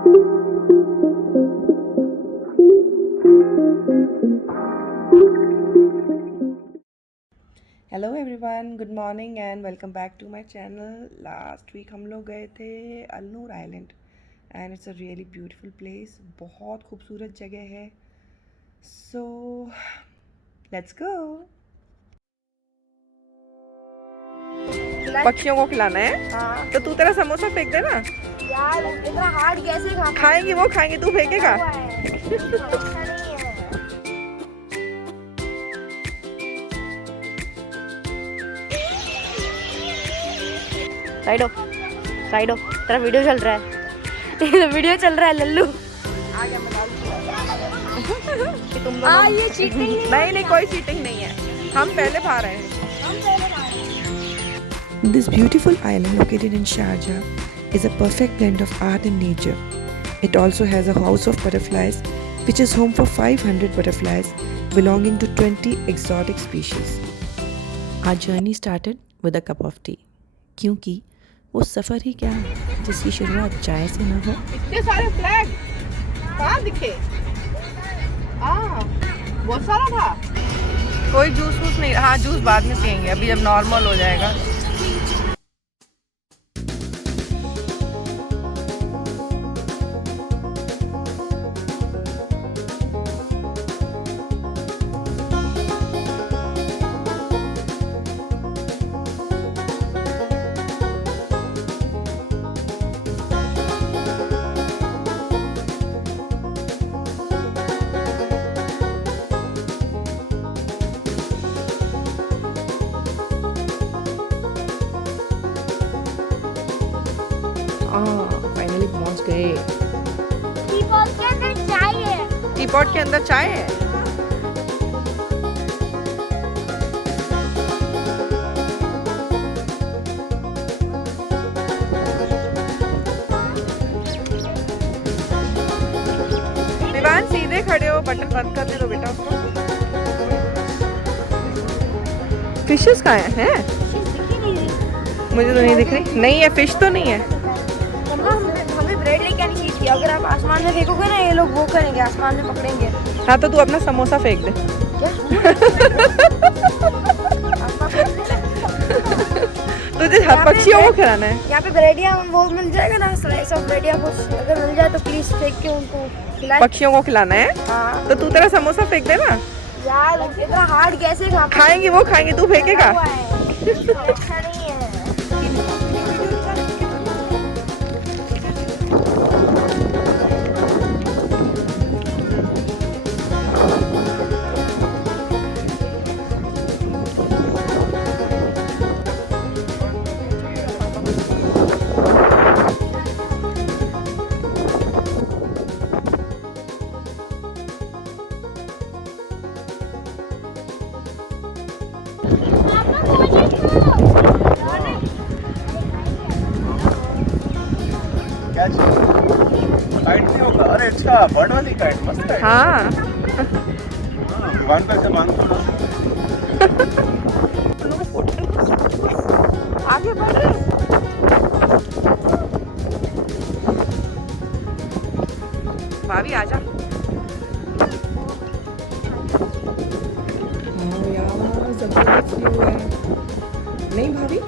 Hello everyone, good morning and welcome back to my channel. Last week हम लोग गए थे Al Noor island and it's a really beautiful place. बहुत खूबसूरत जगह है। So let's go. पक्षियों को खिलाना है। हाँ। तो तू तेरा समोसा फेंक देना यार इतना हार्ड कैसे खाएंगी वो खाएंगे, तू फेंकेगा। साइड हो, साइड हो, तेरा वीडियो चल रहा है। वीडियो चल रहा है लल्लू। आ गया मैं तुम ये चीटिंग नहीं, कोई चीटिंग नहीं है। हम पहले खा रहे हैं। This beautiful island located in Sharjah is a perfect blend of art and nature. It also has a house of butterflies which is home for 500 butterflies belonging to 20 exotic species. Our journey started with a cup of tea. क्योंकि वो सफ़र ही क्या है जिसकी शुरुआत चाय से न हो। इतने सारे फ्लैग कहाँ दिखे? बहुत सारा था। कोई जूस वूस नहीं। हाँ, जूस बाद में पियेंगे, अभी जब नॉर्मल हो जाएगा। फाइनली पहुंच गए। टीपॉट के अंदर चाय है। टीपॉट के अंदर चाय है। विवान सीधे खड़े हो, बटन बंद कर दे दो बेटा उसको। फिशेस कहाँ हैं? मुझे तो नहीं दिख रही। नहीं है, फिश तो नहीं है। हमें ब्रेड लेके आनी चाहिए थी। अगर आप आसमान में फेंकोगे ना, ये लोग वो करेंगे, आसमान में पकड़ेंगे। हाँ, तो तू अपना समोसा फेंक दे। क्या? तुझे हर पक्षियों को खिलाना है। यहाँ पे ब्रेडिया वो मिल जाएगा ना, स्लाइस ऑफ ब्रेडिया कुछ अगर मिल जाए तो प्लीज फेंक के उनको खिलाए। पक्षियों को खिलाना है। हाँ। तो तू तेरा समोसा फेंक दे ना। यार इतना हार्ड कैसे खाएंगे वो खाएंगे, तू फेंकेगा। अच्छा नहीं है। क्या काइट नहीं होगा? अरे अच्छा, बर्ड वाली काइट मस्त है। हाँ, विमान पे ऐसे बांध दो। आगे बढ़ रहे। भाभी आजा। यार जबरदस्त व्यू है। नहीं भाभी,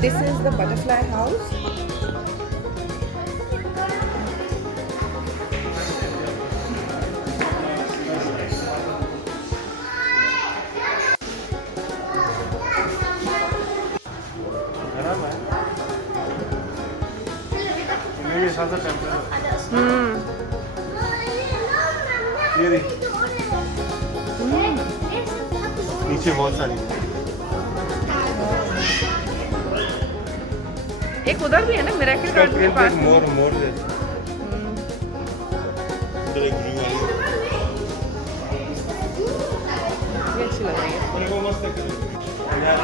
this is the butterfly house. गरम है। मेरे हिसाब से टेम्परेचर ये देख, नीचे बहुत सारी है। एक उधर भी है ना, मिरेकल गार्डन के पास। मोर जैसे। अंदर एक व्यू आई ये अच्छी लग रही है। मेरे को मस्त लग रहा है।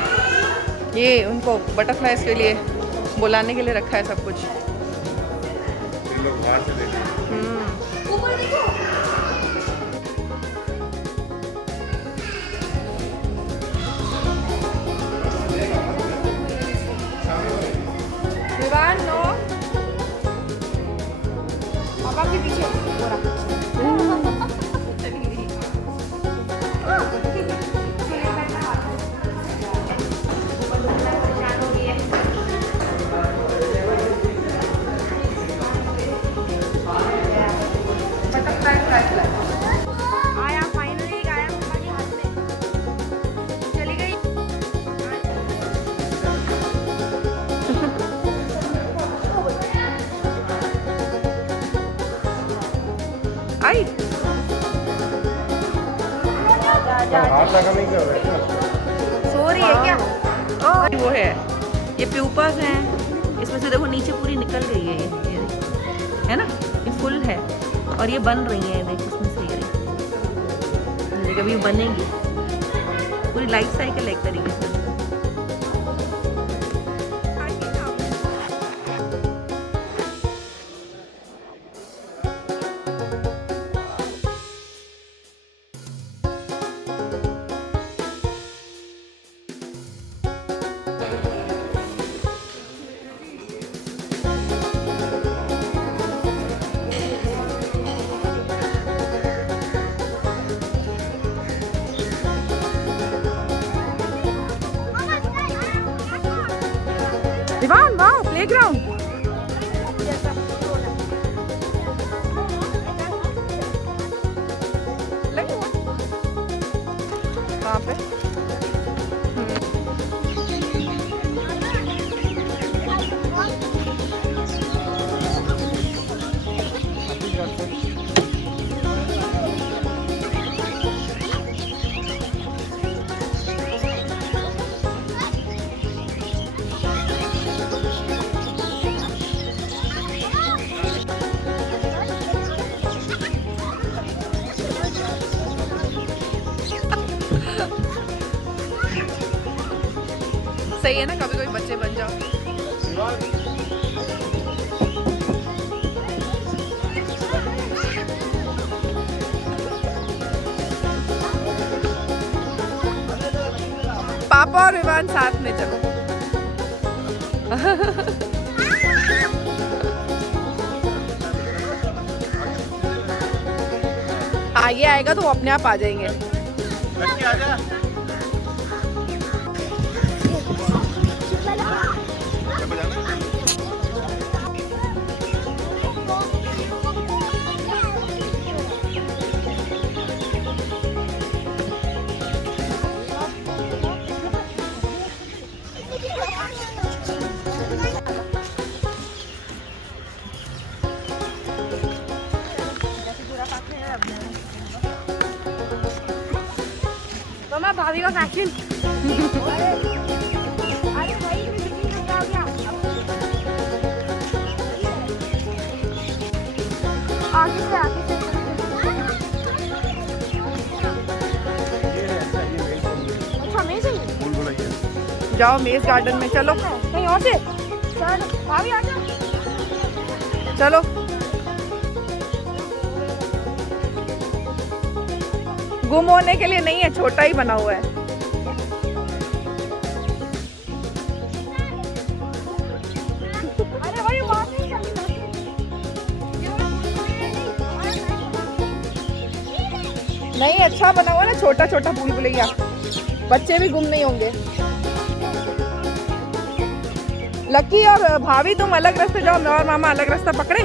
ये उनको बटरफ्लाइज के लिए बुलाने के लिए रखा है सब कुछ। इन लोग बाहर से देख रहे हैं। विवान नो पापा के पीछे बोरा। आया फाइनली आया पापा के हाथ में चली गई। आई हाथ लगा नहीं कर रहे हैं। सो रही है क्या? वो है ये प्यूपस हैं, इसमें से देखो नीचे पूरी निकल गई है ये देखो, है ना, ये फुल है और ये बन रही है, देखो इसमें से ये कभी बनेगी, पूरी लाइफ साइकिल एक तरीके से। विवान वाह प्लेग्राउंड। लगे हुआ वहाँ पे। सही है ना, कभी कभी बच्चे बन जाओ। पापा और विवान साथ में चलो। आगे आएगा तो वो अपने आप आ जाएंगे। लड़की आजा। मम्मा भाभी का फैशन। अरे भाई क्या हो गया? आगे से अच्छा अमेजिंग। फूल बुलाइए। जाओ मेज गार्डन में चलो, कहीं और से चलो भाभी आ जाओ। चलो। गुम होने के लिए नहीं है, छोटा ही बना हुआ है। अरे भाई वहाँ से नहीं अच्छा बना हुआ ना, छोटा छोटा भूल भुलैया, बच्चे भी गुम नहीं होंगे। लकी और भाभी तुम अलग रास्ते जाओ, मैं और मामा अलग रास्ता पकड़े।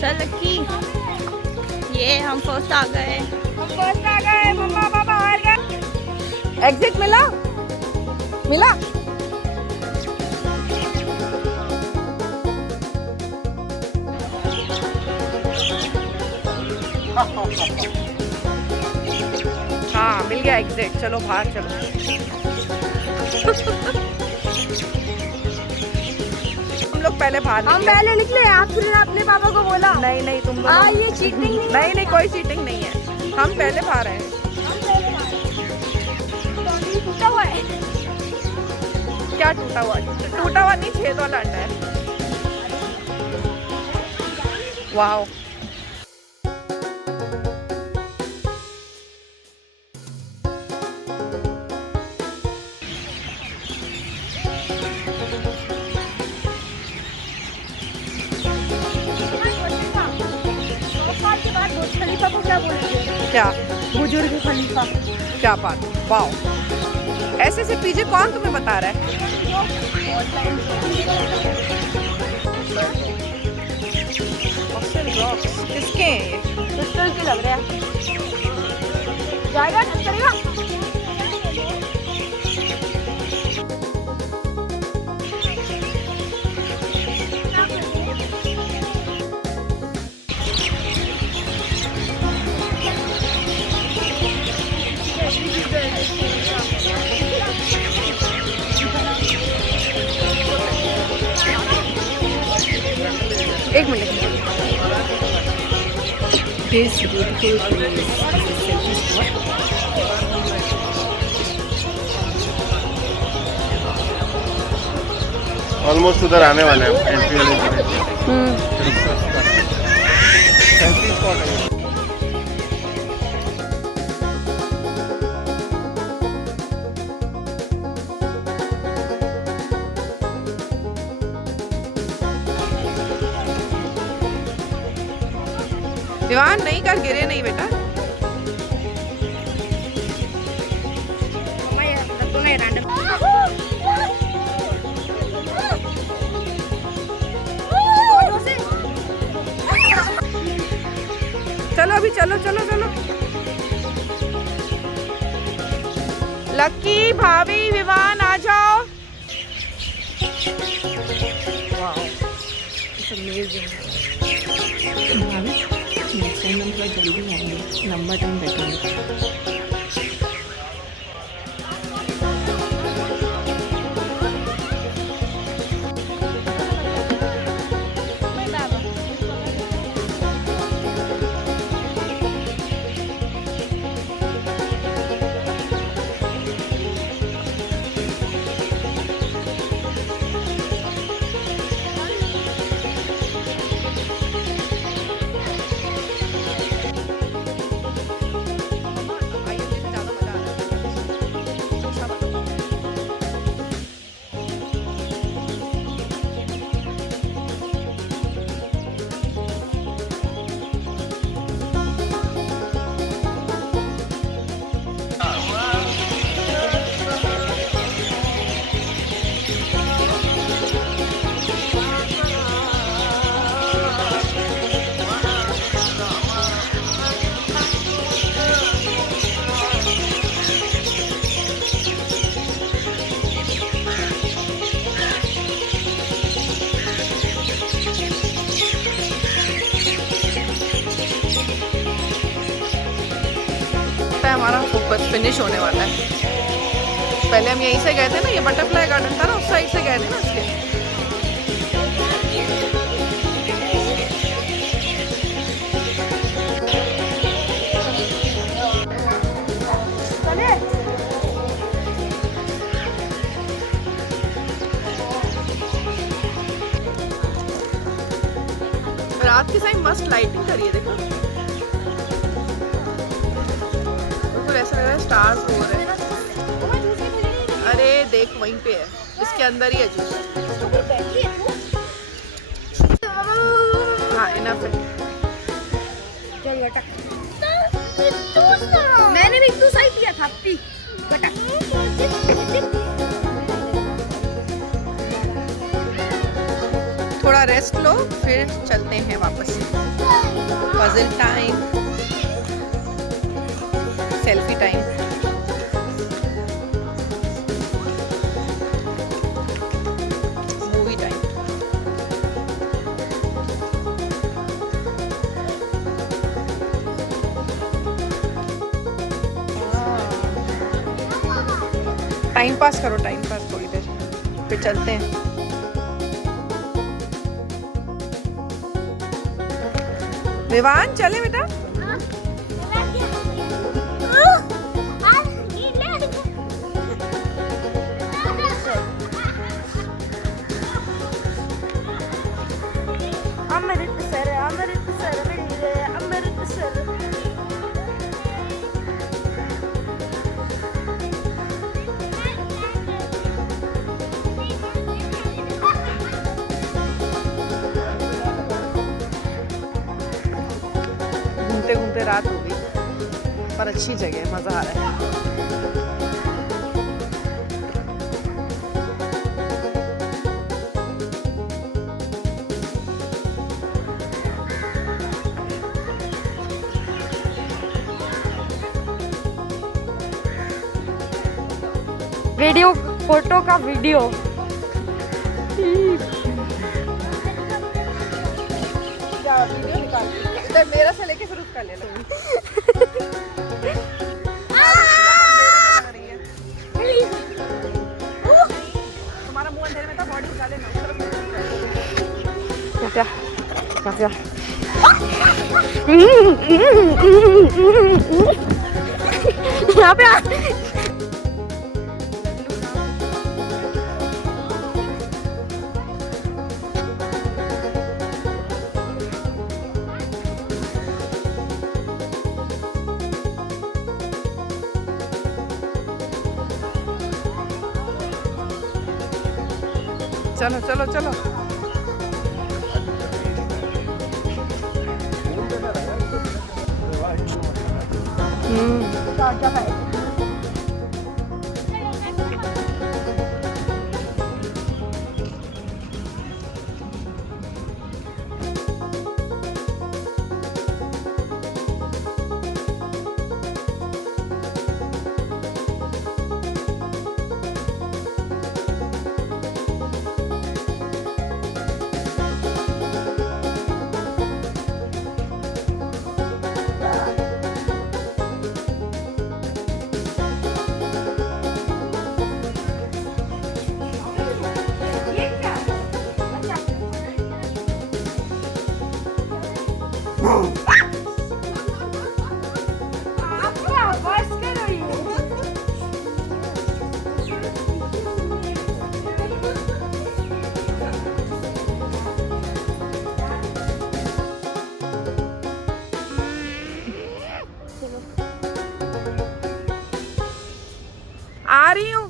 चल लक्की, ये हम फर्स्ट आ गए। मम्मा पापा हार गए। एग्जिट मिला मिला। हाँ मिल गया एग्जिट, चलो बाहर चलो। पहले बाहर हम निकले। पहले निकले, आप फिर अपने पापा को बोला। नहीं नहीं तुम लोग हाँ, ये चीटिंग नहीं नहीं कोई चीटिंग नहीं है, हम पहले बाहर आए हैं। टूटा हुआ है। क्या टूटा हुआ? टूटा हुआ नहीं, छेद वाला अंडा है। वाओ खलीफा को क्या बोलेंगे? क्या बुजुर्ग खलीफा। क्या बात, वाओ। ऐसे से पीछे कौन तुम्हें बता रहा है? किसके हैं ये? पिस्टल की लग रहा है। जाएगा टच करेगा। एक मिनट। ऑलमोस्ट उधर आने वाले हैं एंट्री वाले। सेल्फी स्पॉट है। विवान नहीं कर, गिरे नहीं बेटा। चलो अभी चलो चलो चलो। लक्की, भाभी, विवान आ जाओ। Wow, it's amazing. Next time हम थोड़ा जल्दी आएंगे, लंबा टाइम बैठेंगे। हमारा फोकस फिनिश होने वाला है। पहले हम यहीं से गए थे ना, ये बटरफ्लाई गार्डन था ना, उस साइड से गए थे ना इसके। रात के टाइम मस्त लाइटिंग करिए, देखो बिल्कुल ऐसा लग रहा है स्टार्स हो रहे हैं। अरे देख वहीं पे है, इसके अंदर ही है जूस। हाँ इनफ है। मैंने भी इतू सही किया था अपनी थोड़ा रेस्ट लो, फिर चलते हैं वापस। Puzzle time, selfie time. Movie time. Time pass करो, टाइम पास थोड़ी देर, फिर चलते हैं। विवान चले बेटा। घूमते घूमते रात हो गई, पर अच्छी जगह है, मज़ा आ रहा है। वीडियो, फोटो का वीडियो। वीडियो निकाल इधर मेरा से लेके फिर उसका ले लो। तुम्हारा मुंह अंधेरे में था, बॉडी निकाले ना। क्या क्या यहाँ पे चलो चलो चलो। आ रही हूँ।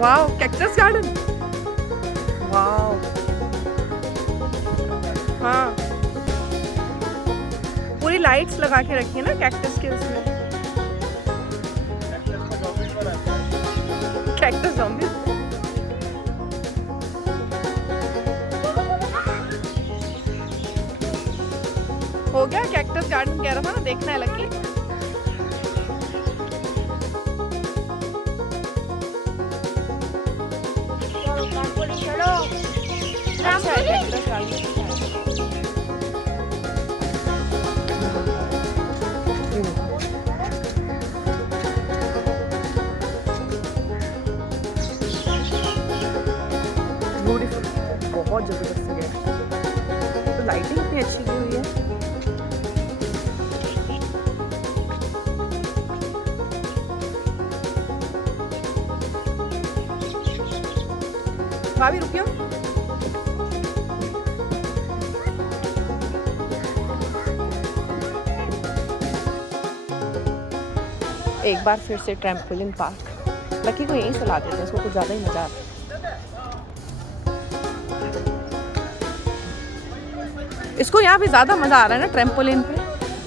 Wow, cactus garden. वाओ, हाँ, पूरी लाइट्स लगा के रखी है ना कैक्टस के उसमें। Cactus zombie. हो गया, कैक्टस गार्डन कह रहा था ना, देखना है लकी। अच्छा है कैक्टस गार्डन। ब्यूटीफुल, बहुत जबरदस्त जगह है। तो लाइटिंग इतनी अच्छी की हुई है। भाभी रुकियो। एक बार फिर से ट्रैम्पोलिन पार्क। लकी को यहीं सुला देते हैं, उसको कुछ ज़्यादा ही मज़ा आता है। इसको यहाँ पे ज़्यादा मज़ा आ रहा है ना ट्रैम्पोलिन पे।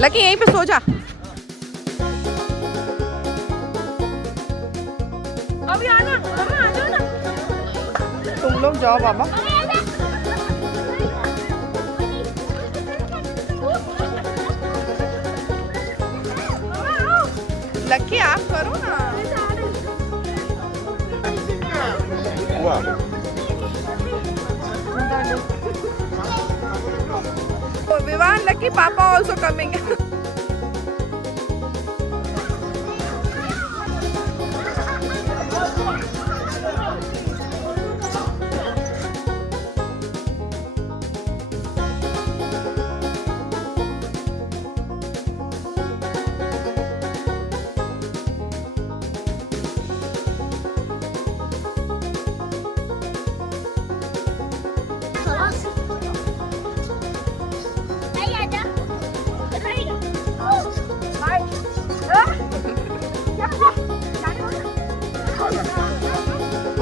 लकी यहीं पे सो जा। अभी आना, मम्मा आ जाओ ना। तुम लोग जाओ बाबा। लकी आप करो ना। वाह विवान लकी पापा ऑल्सो कमिंग।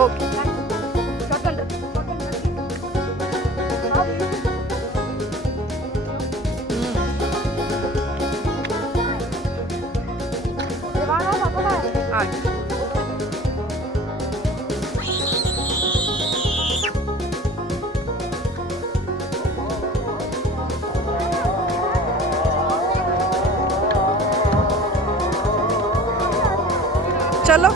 ओके चलो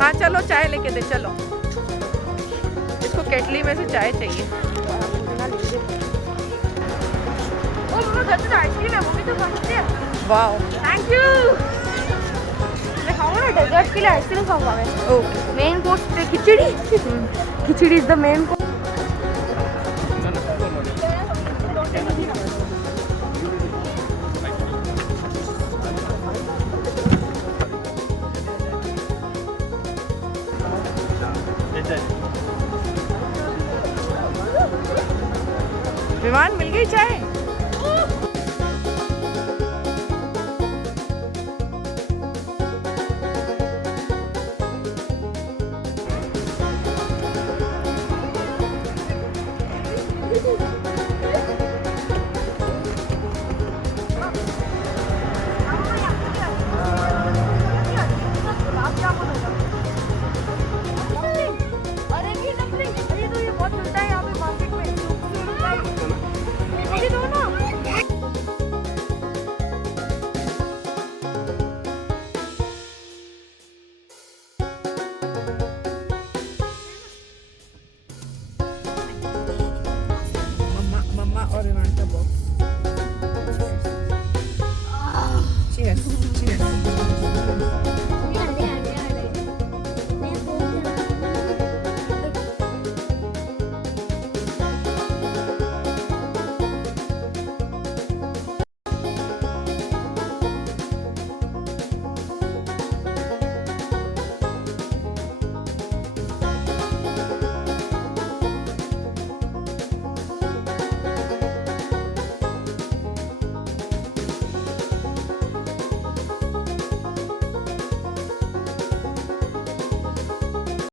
हाँ चलो चाय लेके दे चलो। इसको केटली में से चाय चाहिए। आइसक्रीम है वो भी तो बनती है। Wow thank you. मैं खाऊंगा ना डेजर्ट के लिए आइसक्रीम खाऊंगा मैं। ओके मेन कोर्स पे खिचड़ी। खिचड़ी इज द मेन कोर्स। विमान मिल गई चाय।